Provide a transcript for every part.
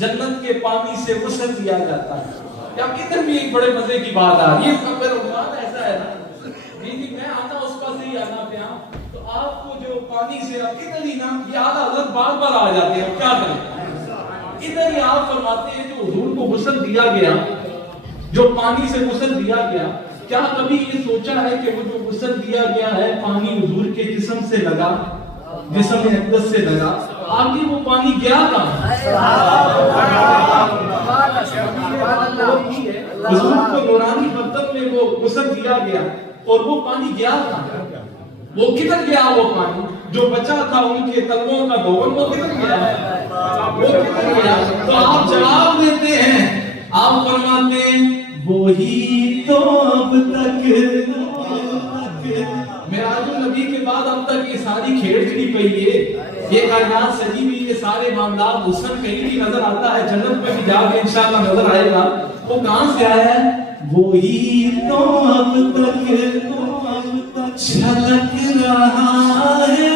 जन्नत के पानी से गुस्ल दिया जाता है। अब इधर भी एक बड़े मजे की बात आ रही है। अगर बात ऐसा है ना दीदी, मैं आना उस पास ही आना पे तो आपको जो पानी से अब इधर ही ना ये आधा हजरत बार बार आ जाते हैं, क्या करें? इधर ही आप फरमाते हैं जो हुजूर को गुस्ल दिया गया, जो पानी से गुस्ल दिया गया, क्या कभी ये सोचा है कि वो जो गुस्ल दिया गया है पानी हुजूर के जिस्म से लगा, जिस्म अक़दस से लगा, आगे वो पानी गया कहां? हुजूर को नूरानी बर्तन में वो गुस्ल दिया गया और वो पानी गया कहां? वो किधर गया? वो पानी जो बचा था उनके तलवों का धोवन, वो किधर गया? वो किधर गया? तो आप जवाब देते हैं, आप फरमाते हैं वही तो अब तक मेराजुल नबी के बाद अब तक ये सारी खेड़ खड़ी पई है, ये कायनात सजी हुई, ये सारे मामलात हुस्न कहीं भी नजर आता है, जन्नत में भी जाके इंशाअल्लाह नजर आएगा। वो कहां से आया है? वही तो अब तक छलक रहा है।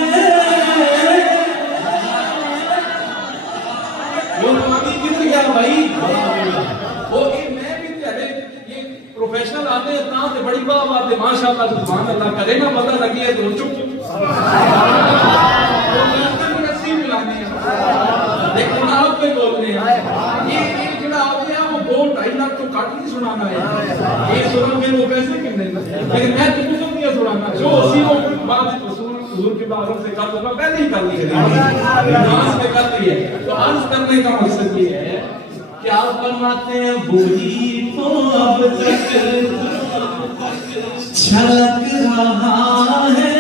वो पानी किधर गया भाई? वो मैं भी तेरे ये प्रोफेशनल आते हैं ना, तो बड़ी बात है माशाअल्लाह सुभान अल्लाह, करे ना पता लगी है तो चुप लेकिन आप पे बोल रहे हैं ये जो आपने वो 2-2.5 लाख तो काट नहीं सुनाना है, ये सुना के वो पैसे कितने, लेकिन मैं तुमको तो नहीं सुनाना जो उसी को बात हुजूर की बात से कर दूंगा, पहले ही कर ली है, नाज पे कर ली है। तो अर्ज करने का मकसद ये है कि आप फरमाते हैं वही तो अब तक छलक रहा है,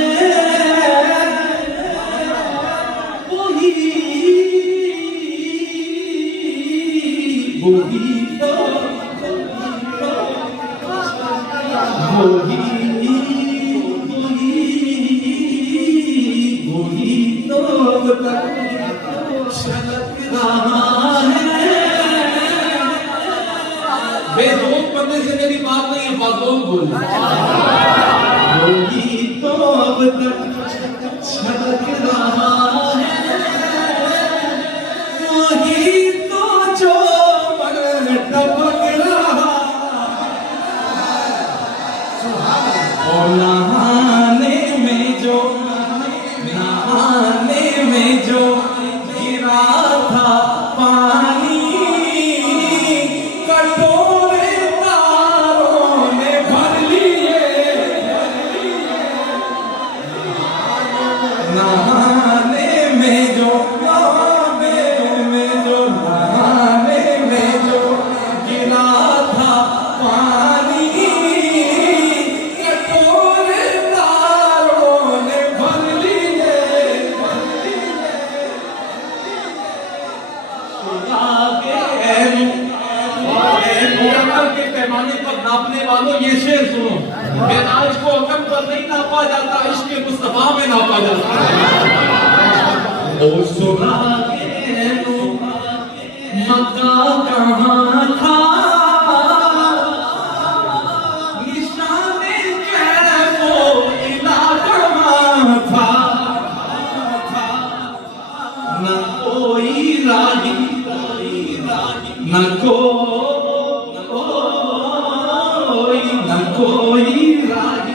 बेदोक पढ़ने से मेरी बात नहीं है, बातों बोल वही तो अब तक छलक रहा है, वही तो जो मन टपक रहा और नहाने में जो गिरा था पानी, कटोरे तारों ने भर लिए, नहाने में जो गिरा था पानी, कटोरे तारों ने भर लिए, के पैमाने पर नापने वालों ये शेर सुनो, मेराज को अकम पर नहीं नापा जाता, इश्क़ मुस्तफा में नापा जाता है। ओ सुना मक्का कहां था, निशाने कैफ़ो इलाका था, न कोई राही न कोई राही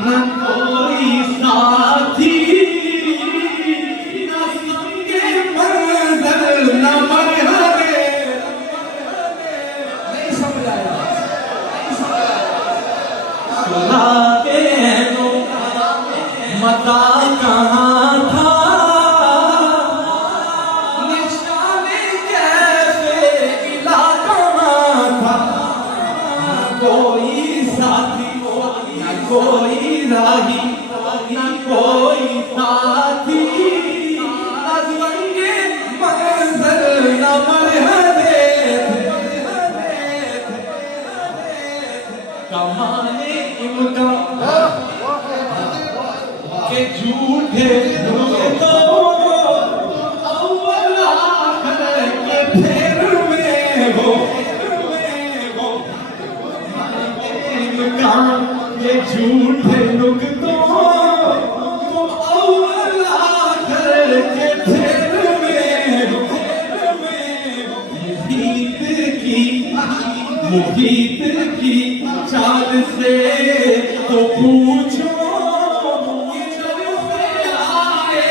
न कोई साथी, न संगे मंज़िल न मरहले, नहीं समझ आया, सुनाते हैं मता कहां था, कोई साथी न कोई राही न कोई साथी, नज़रंगे मंज़िल न मरहले, कमाने इम्कान के झूठे हुए तो अव्वल आखिर के फेर में हो, ये झूठे नुक्तों तुम अव्वल आखिर के फेर में हो, मोहित की चाल से तो पूछो किधर से आए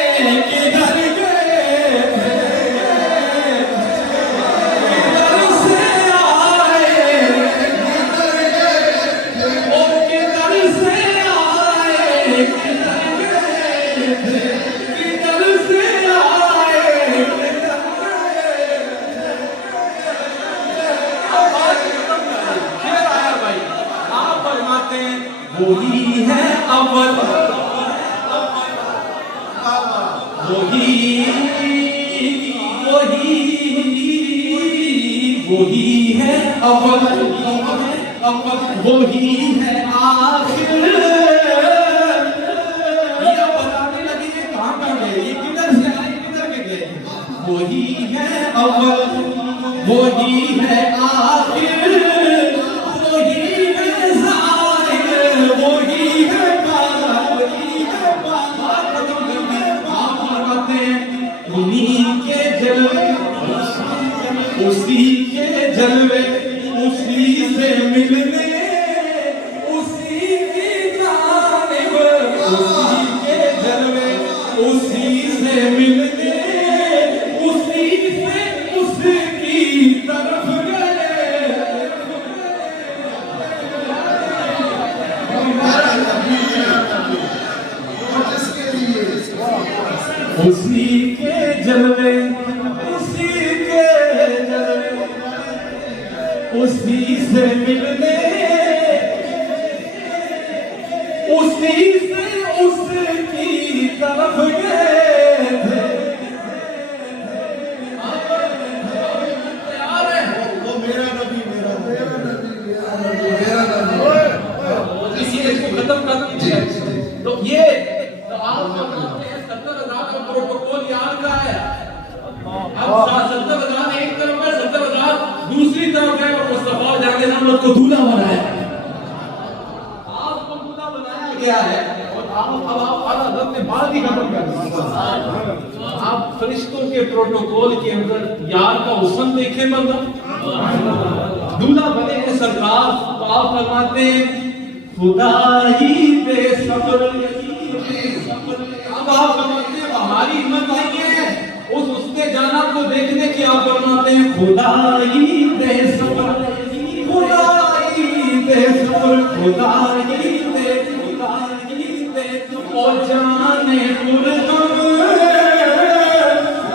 किधर गए किधर से आए ओ किधर से आए किधर गए किधर से आए वही है अव्वल वही वही वही है अव्वल वही है आखिर। ये बताने लगे ये कहाँ गए ये किधर से आए किधर के गए। वही है अव्वल वही है आखिर वही है ज़ाहिर वही है बाला वही है बाला। आप लगाते हैं उन्हीं के जलवे उसी के जलवे उसी से मिलने उसी की जानिब उसी के जलवे उसी से मिलने उसी से उसकी तरफ उसी के जलवे उसी के जलवे उसी से मिलने उसी से उसकी तरफ गए थे। वो मेरा नबी इसीलिए इसको खत्म कर दिया। तो ये तो आप बताते हैं 70,000 का प्रोटोकॉल यार का है। अब 70,000 एक तरफ है 70,000 दूसरी तरफ है और मुस्तफा जाने मोहम्मद को दूल्हा बनाया आपको दूल्हा बनाया गया है। और अब आप हज़रत ने बात ही खत्म कर दी। आप फरिश्तों के प्रोटोकॉल के अंदर यार का हुस्न देखे बंदा दूल्हा बने हैं सरकार। तो आप फरमाते हैं खुदा ही दे सब्र। अब आप फरमाते हैं हमारी हिम्मत नहीं है उस उसने जाना को देखने की। आप फरमाते हैं खुदा ही दे सब्र खुदा ही दे सब्र खुदा ही दे ओ जाने पुरगम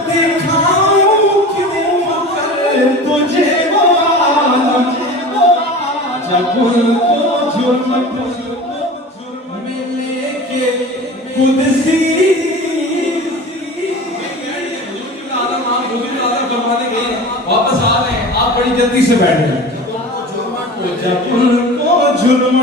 दिखाऊं क्यों कर तुझे वो आलम जब उनको जुर्म में लेके कुदसी वापस आ रहे हैं आप बड़ी जल्दी से बैठ गए। जब उनको जुर्म